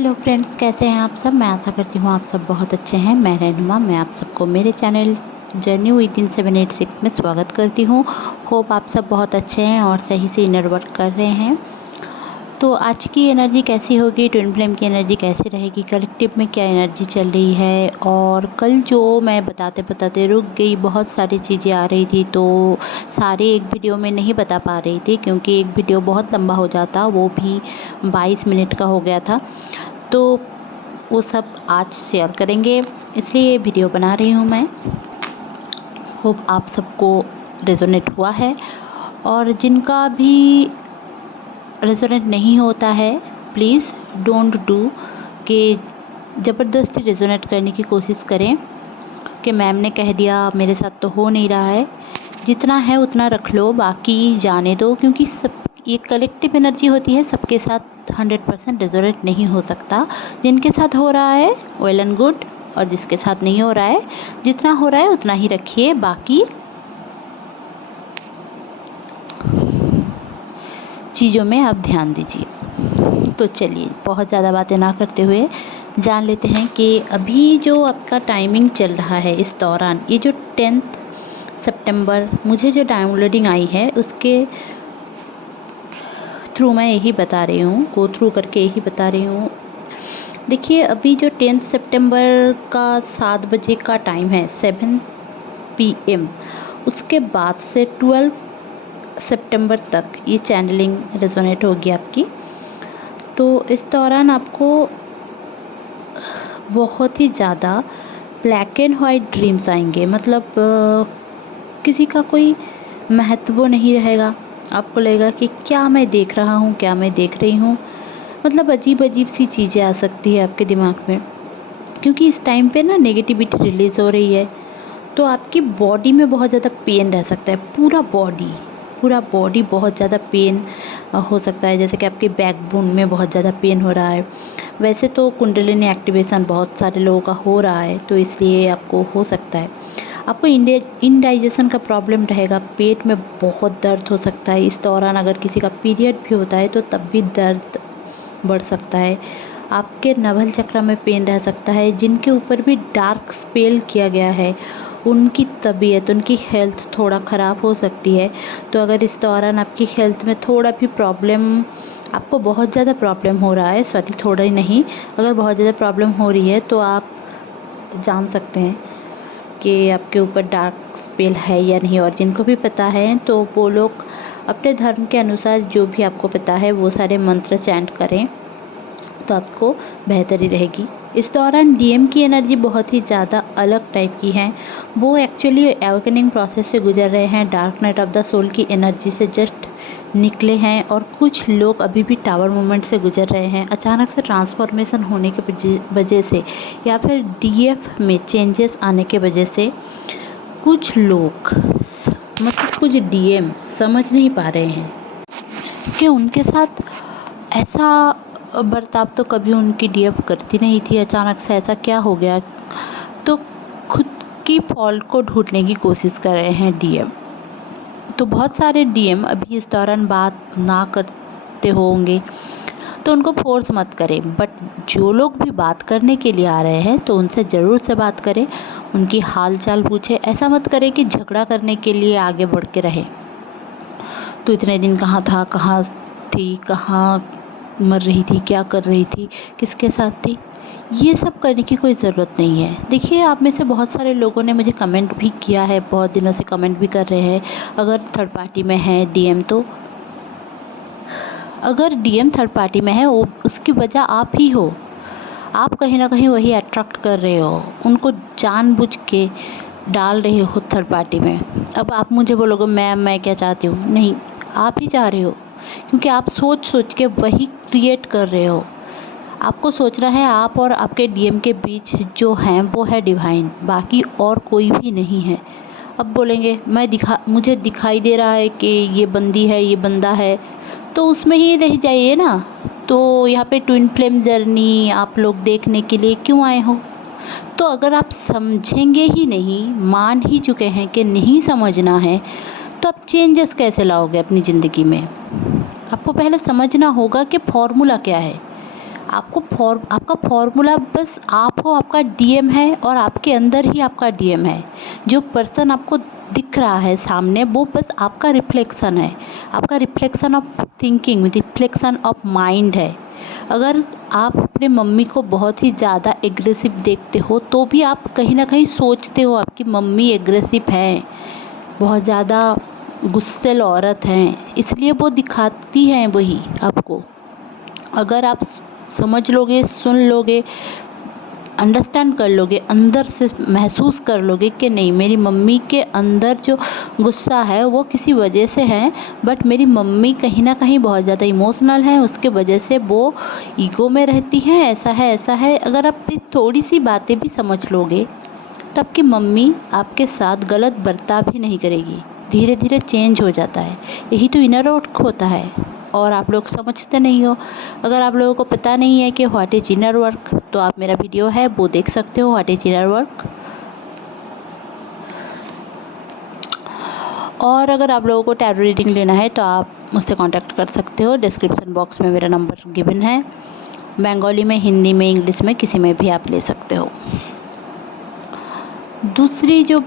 Hello friends, कैसे हैं आप सब। मैं आशा करती हूँ आप सब बहुत अच्छे हैं। मैं रहनुमा, मैं आप सबको मेरे चैनल जर्नी विद इन 786 में स्वागत करती हूँ। होप आप सब बहुत अच्छे हैं और सही से इनर वर्क कर रहे हैं। तो आज की एनर्जी कैसी होगी, ट्विन फ्लेम की एनर्जी कैसी रहेगी, कलेक्टिव में क्या एनर्जी चल रही है। और कल जो मैं बताते बताते रुक गई, बहुत सारी चीज़ें आ रही थी तो सारे एक वीडियो में नहीं बता पा रही थी, क्योंकि एक वीडियो बहुत लंबा हो जाता, वो भी 22 मिनट का हो गया था। तो वो सब आज शेयर करेंगे, इसलिए ये वीडियो बना रही हूँ मैं। होप आप सबको रेजोनेट हुआ है, और जिनका भी रेजोनेट नहीं होता है प्लीज़ डोंट डू कि ज़बरदस्ती रेजोनेट करने की कोशिश करें कि मैम ने कह दिया, मेरे साथ तो हो नहीं रहा है। जितना है उतना रख लो, बाकी जाने दो, क्योंकि सब ये कलेक्टिव एनर्जी होती है, सबके साथ 100% रेजोनेट नहीं हो सकता। जिनके साथ हो रहा है वेल एंड गुड, और जिसके साथ नहीं हो रहा है, जितना हो रहा है उतना ही रखिए, बाकी चीज़ों में आप ध्यान दीजिए। तो चलिए बहुत ज़्यादा बातें ना करते हुए जान लेते हैं कि अभी जो आपका टाइमिंग चल रहा है इस दौरान, ये जो 10 सितंबर मुझे जो डाउनलोडिंग आई है उसके थ्रू मैं यही बता रही हूँ, गो थ्रू करके यही बता रही हूँ। देखिए अभी जो 10 सितंबर का 7 बजे का टाइम है, 7 PM, उसके बाद से 12 सितंबर तक ये चैनलिंग रेजोनेट होगी आपकी। तो इस दौरान आपको बहुत ही ज़्यादा ब्लैक एंड वाइट ड्रीम्स आएंगे, मतलब किसी का कोई महत्व नहीं रहेगा। आपको लगेगा कि क्या मैं देख रहा हूँ, क्या मैं देख रही हूँ, मतलब अजीब अजीब सी चीज़ें आ सकती है आपके दिमाग में, क्योंकि इस टाइम पे ना नेगेटिविटी रिलीज़ हो रही है। तो आपकी बॉडी में बहुत ज़्यादा पेन रह सकता है, पूरा बॉडी बहुत ज़्यादा पेन हो सकता है, जैसे कि आपके बैकबोन में बहुत ज़्यादा पेन हो रहा है। वैसे तो कुंडलिनी एक्टिवेशन बहुत सारे लोगों का हो रहा है, तो इसलिए आपको हो सकता है। आपको इनडाइजेशन का प्रॉब्लम रहेगा, पेट में बहुत दर्द हो सकता है। इस दौरान अगर किसी का पीरियड भी होता है तो तब भी दर्द बढ़ सकता है। आपके नभल चक्र में पेन रह सकता है। जिनके ऊपर भी डार्क स्पेल किया गया है उनकी तबीयत, उनकी हेल्थ थोड़ा ख़राब हो सकती है। तो अगर इस दौरान आपकी हेल्थ में थोड़ा भी प्रॉब्लम, आपको बहुत ज़्यादा प्रॉब्लम हो रहा है, सॉरी थोड़ा ही नहीं, अगर बहुत ज़्यादा प्रॉब्लम हो रही है तो आप जान सकते हैं कि आपके ऊपर डार्क स्पेल है या नहीं। और जिनको भी पता है तो वो लोग अपने धर्म के अनुसार जो भी आपको पता है वो सारे मंत्र चैंट करें, तो आपको बेहतरी रहेगी। इस दौरान डीएम की एनर्जी बहुत ही ज़्यादा अलग टाइप की है। वो एक्चुअली एवेकनिंग प्रोसेस से गुजर रहे हैं, dark night of the soul की एनर्जी से जस्ट निकले हैं। और कुछ लोग अभी भी टावर मूवमेंट से गुजर रहे हैं, अचानक से ट्रांसफॉर्मेशन होने के वजह से, या फिर डीएफ में चेंजेस आने के वजह से कुछ लोग, मतलब कुछ डीएम समझ नहीं पा रहे हैं कि उनके साथ ऐसा बर्ताव तो कभी उनकी डीएफ करती नहीं थी, अचानक से ऐसा क्या हो गया। तो खुद की फॉल्ट को ढूंढने की कोशिश कर रहे हैं डीएम। तो बहुत सारे डीएम अभी इस दौरान बात ना करते होंगे, तो उनको फोर्स मत करें। बट जो लोग भी बात करने के लिए आ रहे हैं तो उनसे ज़रूर से बात करें, उनकी हाल चाल पूछें। ऐसा मत करें कि झगड़ा करने के लिए आगे बढ़ के रहे। तो इतने दिन कहाँ था, कहाँ थी, कहाँ मर रही थी, क्या कर रही थी, किसके साथ थी, ये सब करने की कोई ज़रूरत नहीं है। देखिए आप में से बहुत सारे लोगों ने मुझे कमेंट भी किया है, बहुत दिनों से कमेंट भी कर रहे हैं। अगर थर्ड पार्टी में है डीएम, तो अगर डीएम थर्ड पार्टी में है वो उसकी वजह आप ही हो। आप कहीं ना कहीं वही अट्रैक्ट कर रहे हो, उनको जानबूझ के डाल रहे हो थर्ड पार्टी में। अब आप मुझे बोलोगे मैम मैं क्या चाहती हूँ, नहीं, आप ही चाह रहे हो, क्योंकि आप सोच सोच के वही क्रिएट कर रहे हो। आपको सोचना है आप और आपके डीएम के बीच जो हैं वो है डिवाइन, बाकी और कोई भी नहीं है। अब बोलेंगे मुझे दिखाई दे रहा है कि ये बंदी है, ये बंदा है, तो उसमें ही रह जाइए ना। तो यहाँ पे ट्विन फ्लेम जर्नी आप लोग देखने के लिए क्यों आए हो। तो अगर आप समझेंगे ही नहीं, मान ही चुके हैं कि नहीं समझना है, तो आप चेंजेस कैसे लाओगे अपनी ज़िंदगी में। आपको पहले समझना होगा कि फॉर्मूला क्या है। आपका फॉर्मूला बस आप हो, आपका डीएम है और आपके अंदर ही आपका डीएम है। जो पर्सन आपको दिख रहा है सामने वो बस आपका रिफ्लेक्शन है, आपका reflection of thinking, reflection of mind है। अगर आप अपने मम्मी को बहुत ही ज़्यादा एग्रेसिव देखते हो तो भी आप कहीं ना कहीं सोचते हो आपकी मम्मी एग्रेसिव है, बहुत ज़्यादा गुस्सैल औरत हैं, इसलिए वो दिखाती हैं वही आपको। अगर आप समझ लोगे, सुन लोगे, अंडरस्टैंड कर लोगे, अंदर से महसूस कर लोगे कि नहीं, मेरी मम्मी के अंदर जो गुस्सा है वो किसी वजह से है, बट मेरी मम्मी कहीं ना कहीं बहुत ज़्यादा इमोशनल है, उसके वजह से वो ईगो में रहती हैं, ऐसा है ऐसा है। अगर आप थोड़ी सी बातें भी समझ लोगे तब कि मम्मी आपके साथ गलत बर्ताव भी नहीं करेगी, धीरे धीरे चेंज हो जाता है। यही तो इनर वर्क होता है और आप लोग समझते नहीं हो। अगर आप लोगों को पता नहीं है कि व्हाट इज इनर वर्क, तो आप मेरा वीडियो है वो देख सकते हो, व्हाट इज इनर वर्क। और अगर आप लोगों को टैरो रीडिंग लेना है तो आप मुझसे कांटेक्ट कर सकते हो, डिस्क्रिप्शन बॉक्स में मेरा नंबर गिवन है। बंगाली में, हिंदी में, इंग्लिश में, किसी में भी आप ले सकते हो। दूसरी जो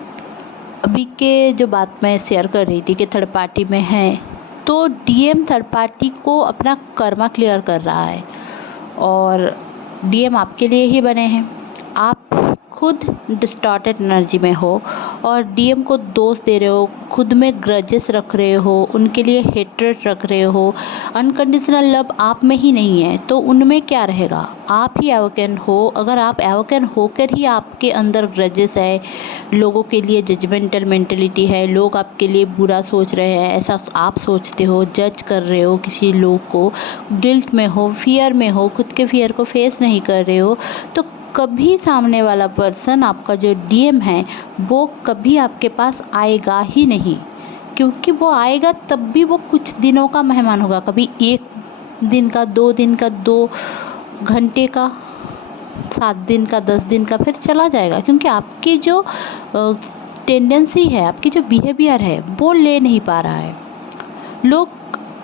अभी के जो बात मैं शेयर कर रही थी कि थर्ड पार्टी में है, तो डीएम थर्ड पार्टी को अपना कर्मा क्लियर कर रहा है और डीएम आपके लिए ही बने हैं। आप खुद डिस्टॉर्टेड एनर्जी में हो और डीएम को दोष दे रहे हो, खुद में ग्रजेस रख रहे हो, उनके लिए हेट्रेड रख रहे हो, अनकंडीशनल लव आप में ही नहीं है, तो उनमें क्या रहेगा? आप ही एवोकन हो। अगर आप एवोकन होकर ही आपके अंदर ग्रजेस है, लोगों के लिए जजमेंटल मेंटेलिटी है, लोग आपके लिए बुरा सोच रहे हैं, ऐसा आप सोचते हो, जज कर रहे हो किसी लोग को, गिल्ट में हो, फियर में हो, खुद के फियर को फेस नहीं कर रहे हो, तो कभी सामने वाला पर्सन, आपका जो डीएम है, वो कभी आपके पास आएगा ही नहीं। क्योंकि वो आएगा तब भी वो कुछ दिनों का मेहमान होगा, कभी 1 दिन का, 2 दिन का, 2 घंटे का, 7 दिन का, 10 दिन का, फिर चला जाएगा। क्योंकि आपकी जो टेंडेंसी है, आपकी जो बिहेवियर है, वो ले नहीं पा रहा है। लोग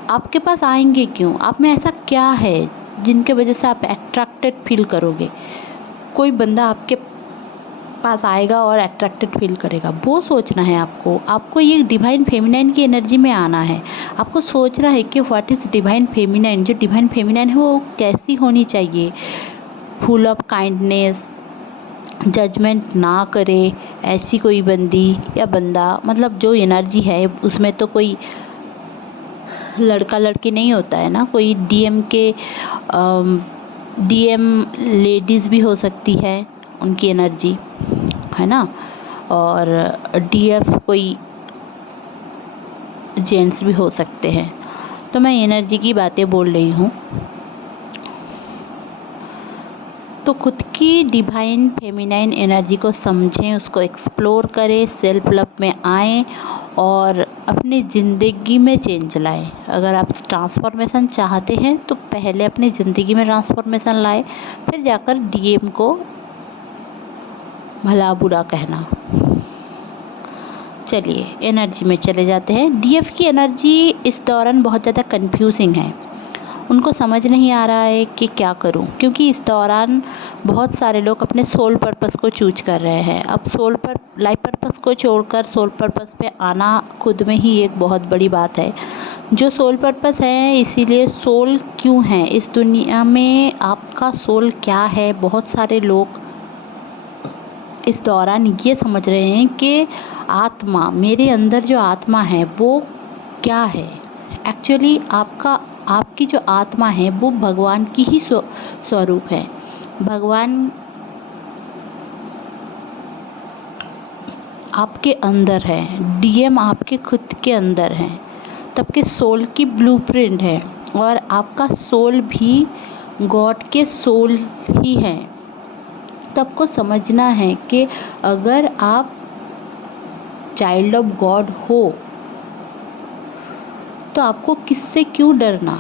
आपके पास आएंगे क्यों? आप में ऐसा क्या है जिनके वजह से आप अट्रैक्टेड फील करोगे? कोई बंदा आपके पास आएगा और अट्रैक्टेड फील करेगा, वो सोचना है आपको। आपको ये डिवाइन फेमिनाइन की एनर्जी में आना है। आपको सोचना है कि व्हाट इज़ डिवाइन फेमिनाइन। जो डिवाइन फेमिनाइन है वो कैसी होनी चाहिए? फुल ऑफ काइंडनेस, जजमेंट ना करे, ऐसी कोई बंदी या बंदा, मतलब जो एनर्जी है उसमें तो कोई लड़का लड़की नहीं होता है ना। कोई डीएम लेडीज़ भी हो सकती है, उनकी एनर्जी है ना, और डीएफ कोई जेंट्स भी हो सकते हैं। तो मैं एनर्जी की बातें बोल रही हूँ। तो खुद की डिवाइन फेमिनाइन एनर्जी को समझें, उसको एक्सप्लोर करें, सेल्फ लव में आएँ और अपनी ज़िंदगी में चेंज लाएं। अगर आप ट्रांसफॉर्मेशन चाहते हैं तो पहले अपनी ज़िंदगी में ट्रांसफॉर्मेशन लाएं, फिर जाकर डीएम को भला बुरा कहना। चलिए एनर्जी में चले जाते हैं। डीएफ की एनर्जी इस दौरान बहुत ज़्यादा कंफ्यूजिंग है। उनको समझ नहीं आ रहा है कि क्या करूं, क्योंकि इस दौरान बहुत सारे लोग अपने सोल पर्पस को चूज कर रहे हैं। अब लाइफ पर्पस को छोड़कर सोल पर्पस पे आना खुद में ही एक बहुत बड़ी बात है। जो सोल पर्पस है, इसीलिए सोल क्यों है इस दुनिया में, आपका सोल क्या है, बहुत सारे लोग इस दौरान ये समझ रहे हैं कि आत्मा, मेरे अंदर जो आत्मा है वो क्या है। एक्चुअली आपकी जो आत्मा है वो भगवान की ही स्वरूप है। भगवान आपके अंदर है, डीएम आपके खुद के अंदर है, तब के सोल की ब्लूप्रिंट है और आपका सोल भी गॉड के सोल ही है। तो आपको समझना है कि अगर आप चाइल्ड ऑफ गॉड हो तो आपको किससे क्यों डरना?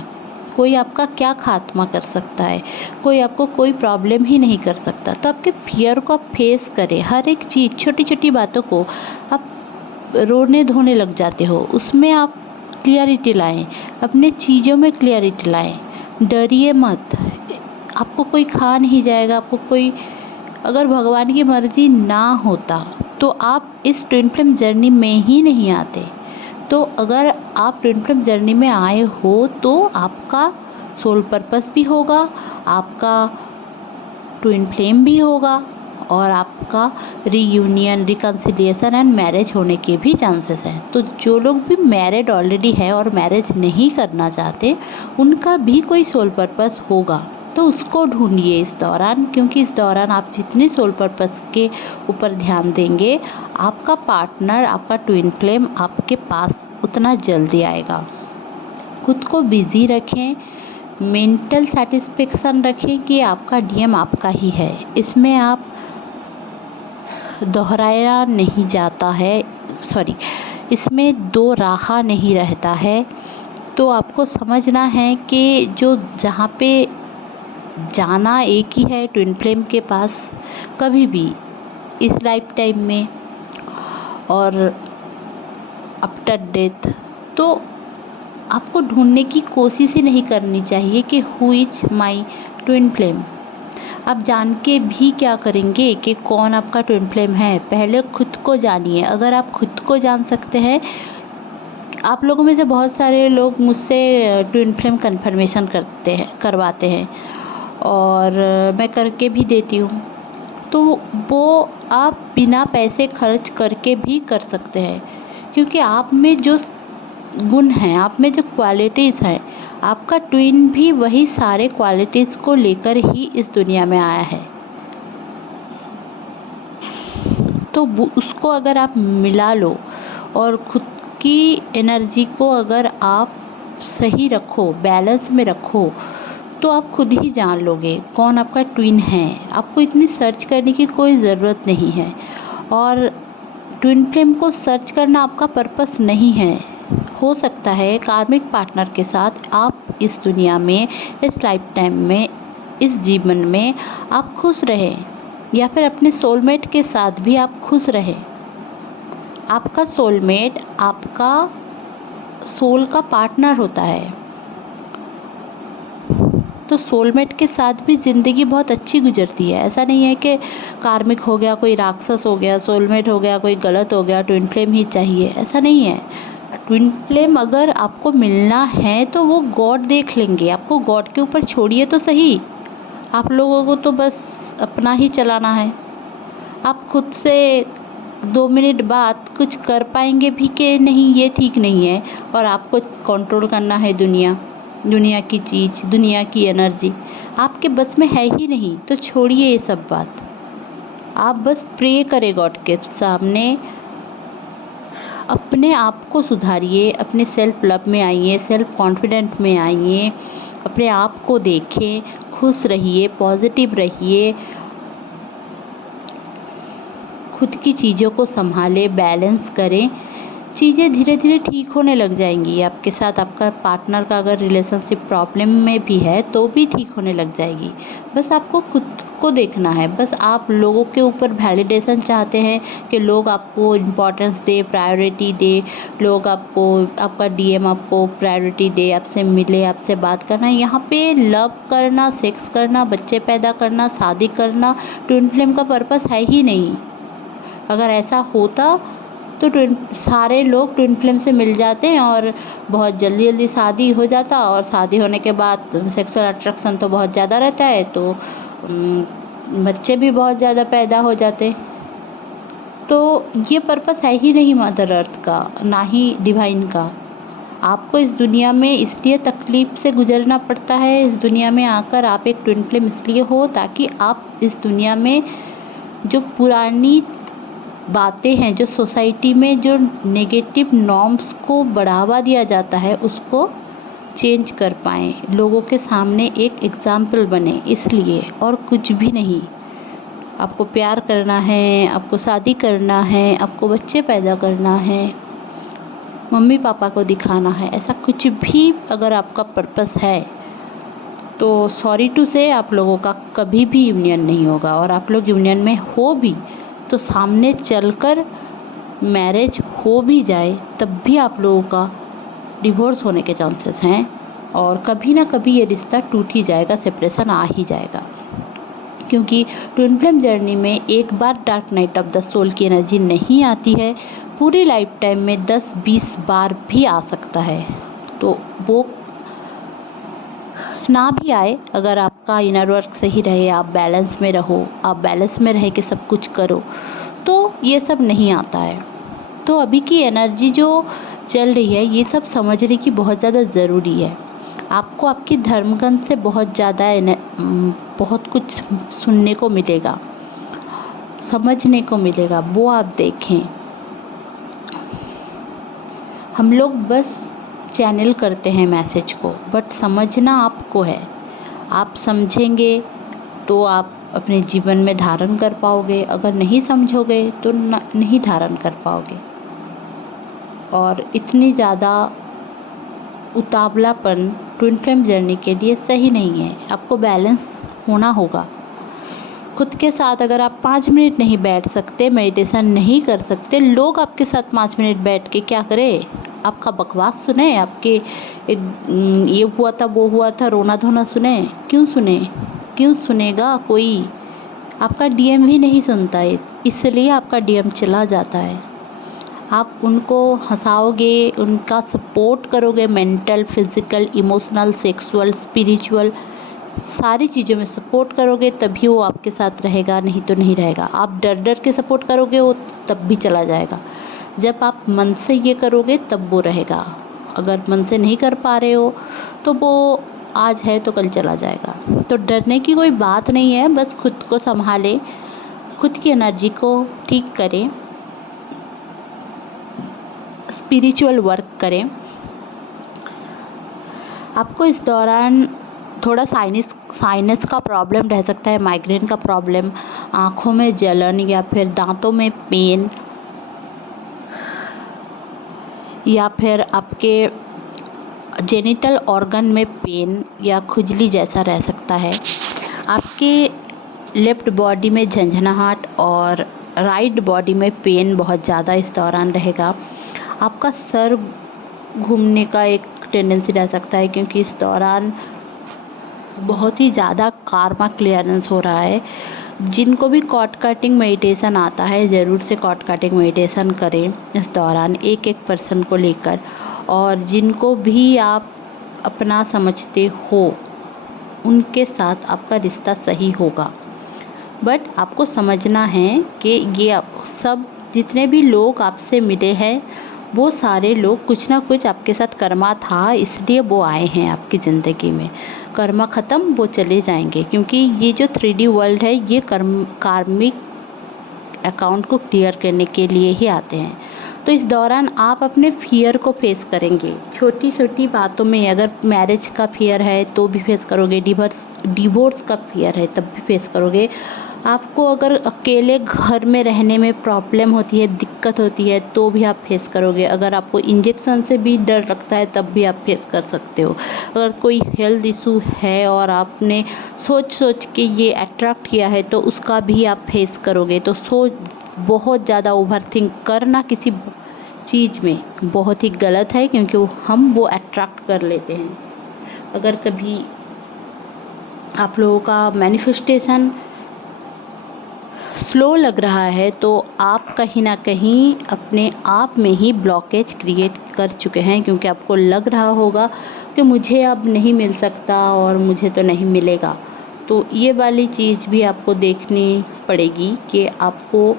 कोई आपका क्या खात्मा कर सकता है? कोई आपको कोई प्रॉब्लम ही नहीं कर सकता। तो आपके फियर को आप फेस करें। हर एक चीज़, छोटी छोटी बातों को आप रोने धोने लग जाते हो, उसमें आप क्लियरिटी लाएं, अपने चीज़ों में क्लियरिटी लाएं। डरिए मत, आपको कोई खा नहीं जाएगा, आपको कोई, अगर भगवान की मर्ज़ी ना होता तो आप इस ट्विन फ्लेम जर्नी में ही नहीं आते। तो अगर आप ट्विन फ्लेम जर्नी में आए हो तो आपका सोल पर्पस भी होगा, आपका ट्विन फ्लेम भी होगा और आपका रीयूनियन, रिकन्सिलिएशन एंड मैरिज होने के भी चांसेस हैं। तो जो लोग भी मैरिड ऑलरेडी है और मैरिज नहीं करना चाहते, उनका भी कोई सोल पर्पस होगा, तो उसको ढूंढिए इस दौरान, क्योंकि इस दौरान आप जितने सोल पर्पस के ऊपर ध्यान देंगे, आपका पार्टनर, आपका ट्विन फ्लेम आपके पास उतना जल्दी आएगा। खुद को बिज़ी रखें, मेंटल सेटिस्फेक्शन रखें कि आपका डीएम आपका ही है, इसमें आप दोहराया नहीं जाता है, इसमें दो राह नहीं रहता है। तो आपको समझना है कि जो जहाँ पे जाना एक ही है, ट्विन फ्लेम के पास, कभी भी इस लाइफ टाइम में और आफ्टर डेथ। तो आपको ढूंढने की कोशिश ही नहीं करनी चाहिए कि who is my twin flame. आप जान के भी क्या करेंगे कि कौन आपका ट्विन फ्लेम है। पहले खुद को जानिए। अगर आप खुद को जान सकते हैं, आप लोगों में से बहुत सारे लोग मुझसे ट्विन फ्लेम कन्फर्मेशन करवाते हैं और मैं करके भी देती हूँ। तो वो आप बिना पैसे खर्च करके भी कर सकते हैं, क्योंकि आप में जो गुण हैं, आप में जो क्वालिटीज़ हैं, आपका ट्विन भी वही सारे क्वालिटीज़ को लेकर ही इस दुनिया में आया है। तो उसको अगर आप मिला लो और खुद की एनर्जी को अगर आप सही रखो, बैलेंस में रखो, तो आप खुद ही जान लोगे कौन आपका ट्विन है। आपको इतनी सर्च करने की कोई ज़रूरत नहीं है, और ट्विन फ्लेम को सर्च करना आपका पर्पस नहीं है। हो सकता है कार्मिक पार्टनर के साथ आप इस दुनिया में, इस लाइफ टाइम में, इस जीवन में आप खुश रहें, या फिर अपने सोलमेट के साथ भी आप खुश रहें। आपका सोलमेट आपका सोल का पार्टनर होता है, तो सोलमेट के साथ भी ज़िंदगी बहुत अच्छी गुजरती है। ऐसा नहीं है कि कार्मिक हो गया, कोई राक्षस हो गया, सोलमेट हो गया, कोई गलत हो गया, ट्विन फ्लेम ही चाहिए, ऐसा नहीं है। ट्विन फ्लेम अगर आपको मिलना है तो वो गॉड देख लेंगे। आपको गॉड के ऊपर छोड़िए तो सही, आप लोगों को तो बस अपना ही चलाना है। आप खुद से 2 मिनट बाद कुछ कर पाएंगे भी कि नहीं, ये ठीक नहीं है, और आपको कंट्रोल करना है दुनिया की चीज़, दुनिया की एनर्जी आपके बस में है ही नहीं। तो छोड़िए ये सब बात, आप बस प्रे करें गॉड के सामने, अपने आप को सुधारिए, अपने सेल्फ लव में आइए, सेल्फ कॉन्फिडेंट में आइए, अपने आप को देखें, खुश रहिए, पॉजिटिव रहिए, खुद की चीज़ों को संभालें, बैलेंस करें। चीज़ें धीरे धीरे ठीक होने लग जाएंगी। आपके साथ आपका पार्टनर का अगर रिलेशनशिप प्रॉब्लम में भी है तो भी ठीक होने लग जाएगी। बस आपको खुद को देखना है। बस आप लोगों के ऊपर वैलिडेशन चाहते हैं कि लोग आपको इम्पोर्टेंस दे, प्रायोरिटी दे, लोग आपको, आपका डीएम आपको प्रायोरिटी दे, आपसे मिले, आपसे बात करना। यहाँ पे लव करना, सेक्स करना, बच्चे पैदा करना, शादी करना ट्विन फ्लेम का पर्पस है ही नहीं। अगर ऐसा होता तो सारे लोग ट्विन फ्लेम से मिल जाते हैं और बहुत जल्दी जल्दी शादी हो जाता, और शादी होने के बाद सेक्सुअल अट्रैक्शन तो बहुत ज़्यादा रहता है, तो बच्चे भी बहुत ज़्यादा पैदा हो जाते। तो ये पर्पस है ही नहीं मदर अर्थ का, ना ही डिवाइन का। आपको इस दुनिया में इसलिए तकलीफ़ से गुजरना पड़ता है। इस दुनिया में आकर आप एक ट्विन फ्लेम इसलिए हो ताकि आप इस दुनिया में जो पुरानी बातें हैं, जो सोसाइटी में जो नेगेटिव नॉर्म्स को बढ़ावा दिया जाता है, उसको चेंज कर पाएँ, लोगों के सामने एक एग्ज़ाम्पल बने, इसलिए, और कुछ भी नहीं। आपको प्यार करना है, आपको शादी करना है, आपको बच्चे पैदा करना है, मम्मी पापा को दिखाना है, ऐसा कुछ भी अगर आपका पर्पस है तो सॉरी टू से आप लोगों का कभी भी यूनियन नहीं होगा। और आप लोग यूनियन में हो भी तो सामने चलकर मैरिज हो भी जाए तब भी आप लोगों का डिवोर्स होने के चांसेस हैं। और कभी ना कभी ये रिश्ता टूट ही जाएगा, सेपरेशन आ ही जाएगा। क्योंकि ट्विन फ्लेम जर्नी में एक बार dark night of the soul की एनर्जी नहीं आती है, पूरी लाइफ टाइम में 10-20 बार भी आ सकता है। तो वो ना भी आए, अगर आपका इनर वर्क सही रहे, आप बैलेंस में रहो, आप बैलेंस में रह के सब कुछ करो, तो ये सब नहीं आता है। तो अभी की एनर्जी जो चल रही है, ये सब समझने की बहुत ज़्यादा ज़रूरी है। आपको आपकी धर्मग्रंथ से बहुत कुछ सुनने को मिलेगा, समझने को मिलेगा, वो आप देखें। हम लोग बस चैनल करते हैं मैसेज को, बट समझना आपको है। आप समझेंगे तो आप अपने जीवन में धारण कर पाओगे, अगर नहीं समझोगे तो नहीं धारण कर पाओगे। और इतनी ज़्यादा उतावलापन ट्विन फ्लेम जर्नी के लिए सही नहीं है। आपको बैलेंस होना होगा खुद के साथ। अगर आप 5 मिनट नहीं बैठ सकते, मेडिटेशन नहीं कर सकते, लोग आपके साथ 5 मिनट बैठ के क्या करें? आपका बकवास सुने, आपके ये हुआ था वो हुआ था रोना धोना सुने? क्यों सुने? क्यों सुनेगा कोई? आपका डीएम भी नहीं सुनता है, इसलिए आपका डीएम चला जाता है। आप उनको हंसाओगे, उनका सपोर्ट करोगे, mental, physical, emotional, sexual, spiritual, सारी चीज़ों में सपोर्ट करोगे तभी वो आपके साथ रहेगा, नहीं तो नहीं रहेगा। आप डर डर के सपोर्ट करोगे, वो तब भी चला जाएगा। जब आप मन से ये करोगे तब वो रहेगा। अगर मन से नहीं कर पा रहे हो तो वो आज है तो कल चला जाएगा। तो डरने की कोई बात नहीं है, बस खुद को संभालें, खुद की एनर्जी को ठीक करें, स्पिरिचुअल वर्क करें। आपको इस दौरान थोड़ा साइनस का प्रॉब्लम रह सकता है, माइग्रेन का प्रॉब्लम, आँखों में जलन या फिर दांतों में पेन, या फिर आपके जेनिटल ऑर्गन में पेन या खुजली जैसा रह सकता है। आपके लेफ्ट बॉडी में झंझनाहट और राइट बॉडी में पेन बहुत ज़्यादा इस दौरान रहेगा। आपका सर घूमने का एक टेंडेंसी रह सकता है, क्योंकि इस दौरान बहुत ही ज़्यादा कार्मा क्लियरेंस हो रहा है। जिनको भी कॉर्ड कटिंग मेडिटेशन आता है, ज़रूर से कॉर्ड कटिंग मेडिटेशन करें इस दौरान, एक पर्सन को लेकर। और जिनको भी आप अपना समझते हो, उनके साथ आपका रिश्ता सही होगा। बट आपको समझना है कि ये सब जितने भी लोग आपसे मिले हैं, वो सारे लोग कुछ ना कुछ आपके साथ कर्मा था, इसलिए वो आए हैं आपकी ज़िंदगी में। कर्मा ख़त्म, वो चले जाएंगे, क्योंकि ये जो 3D वर्ल्ड है, ये कार्मिक अकाउंट को क्लियर करने के लिए ही आते हैं। तो इस दौरान आप अपने फियर को फेस करेंगे। छोटी छोटी बातों में, अगर मैरिज का फियर है तो भी फेस करोगे, डिवोर्स का फियर है तब भी फेस करोगे। आपको अगर अकेले घर में रहने में प्रॉब्लम होती है, दिक्कत होती है, तो भी आप फेस करोगे। अगर आपको इंजेक्शन से भी डर लगता है तब भी आप फेस कर सकते हो। अगर कोई हेल्थ इशू है और आपने सोच सोच के ये अट्रैक्ट किया है तो उसका भी आप फेस करोगे। तो बहुत ज़्यादा ओवर थिंक करना किसी चीज़ में बहुत ही गलत है, क्योंकि हम वो अट्रैक्ट कर लेते हैं। अगर कभी आप लोगों का मैनिफेस्टेशन स्लो लग रहा है तो आप कहीं ना कहीं अपने आप में ही ब्लॉकेज क्रिएट कर चुके हैं, क्योंकि आपको लग रहा होगा कि मुझे अब नहीं मिल सकता और मुझे तो नहीं मिलेगा। तो ये वाली चीज़ भी आपको देखनी पड़ेगी कि आपको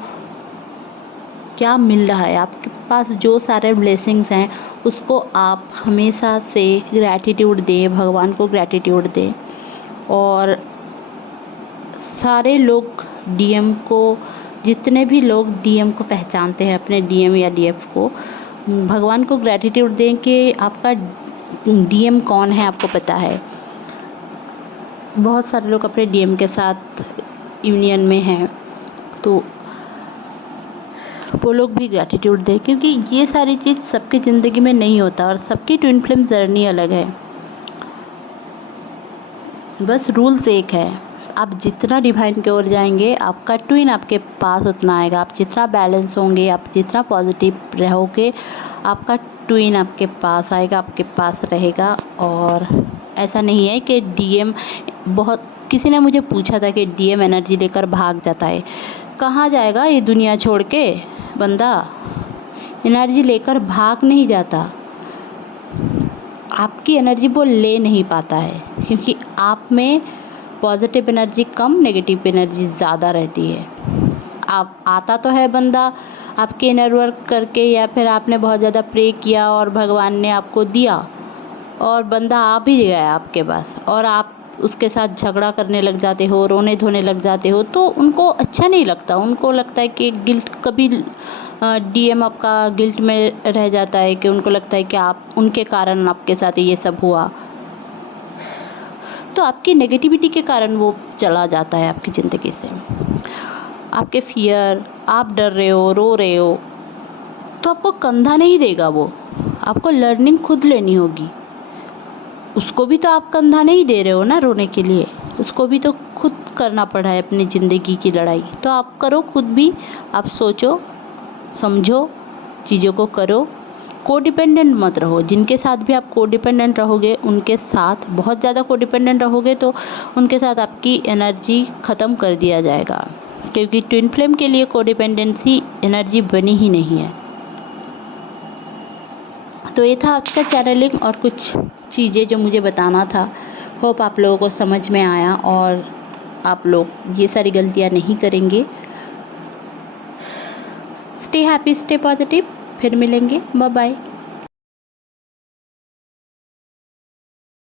क्या मिल रहा है। आपके पास जो सारे ब्लेसिंग्स हैं उसको आप हमेशा से ग्रैटिट्यूड दें, भगवान को ग्रैटिट्यूड दें। और सारे लोग डीएम को, जितने भी लोग डीएम को पहचानते हैं, अपने डीएम या डीएफ को, भगवान को ग्रैटिट्यूड दें कि आपका डीएम कौन है, आपको पता है। बहुत सारे लोग अपने डीएम के साथ यूनियन में हैं, तो वो लोग भी ग्रैटिट्यूड दें, क्योंकि ये सारी चीज़ सबकी ज़िंदगी में नहीं होता और सबकी ट्विन फ्लेम जर्नी अलग है। बस रूल्स एक है, आप जितना डिवाइन की ओर जाएंगे, आपका ट्विन आपके पास उतना आएगा। आप जितना बैलेंस होंगे, आप जितना पॉजिटिव रहोगे, आपका ट्विन आपके पास आएगा, आपके पास रहेगा। और ऐसा नहीं है कि डीएम, बहुत किसी ने मुझे पूछा था कि डीएम एनर्जी लेकर भाग जाता है। कहाँ जाएगा ये दुनिया छोड़ के बंदा? एनर्जी लेकर भाग नहीं जाता, आपकी एनर्जी वो ले नहीं पाता है, क्योंकि आप में पॉजिटिव एनर्जी कम, नेगेटिव एनर्जी ज़्यादा रहती है। आप आता तो है बंदा आपके इनर वर्क करके, या फिर आपने बहुत ज़्यादा प्रे किया और भगवान ने आपको दिया और बंदा आ भी गया आपके पास, और आप उसके साथ झगड़ा करने लग जाते हो, रोने धोने लग जाते हो, तो उनको अच्छा नहीं लगता। उनको लगता है कि गिल्ट, कभी डीएम आपका गिल्ट में रह जाता है कि उनको लगता है कि आप उनके कारण आपके साथ ये सब हुआ। तो आपकी नेगेटिविटी के कारण वो चला जाता है आपकी ज़िंदगी से। आपके फियर, आप डर रहे हो, रो रहे हो, तो आपको कंधा नहीं देगा वो, आपको लर्निंग खुद लेनी होगी। उसको भी तो आप कंधा नहीं दे रहे हो ना रोने के लिए, उसको भी तो खुद करना पड़ा है अपनी ज़िंदगी की लड़ाई। तो आप करो खुद भी, आप सोचो समझो, चीज़ों को करो। कोडिपेंडेंट मत रहो। जिनके साथ भी आप कोडिपेंडेंट रहोगे, उनके साथ बहुत ज़्यादा कोडिपेंडेंट रहोगे तो उनके साथ आपकी एनर्जी ख़त्म कर दिया जाएगा, क्योंकि ट्विन फ्लेम के लिए कोडिपेंडेंसी एनर्जी बनी ही नहीं है। तो ये था आज का चैनलिंग और कुछ चीज़ें जो मुझे बताना था। होप आप लोगों को समझ में आया और आप लोग ये सारी गलतियाँ नहीं करेंगे। Stay happy, stay positive. फिर मिलेंगे, बाय बाय।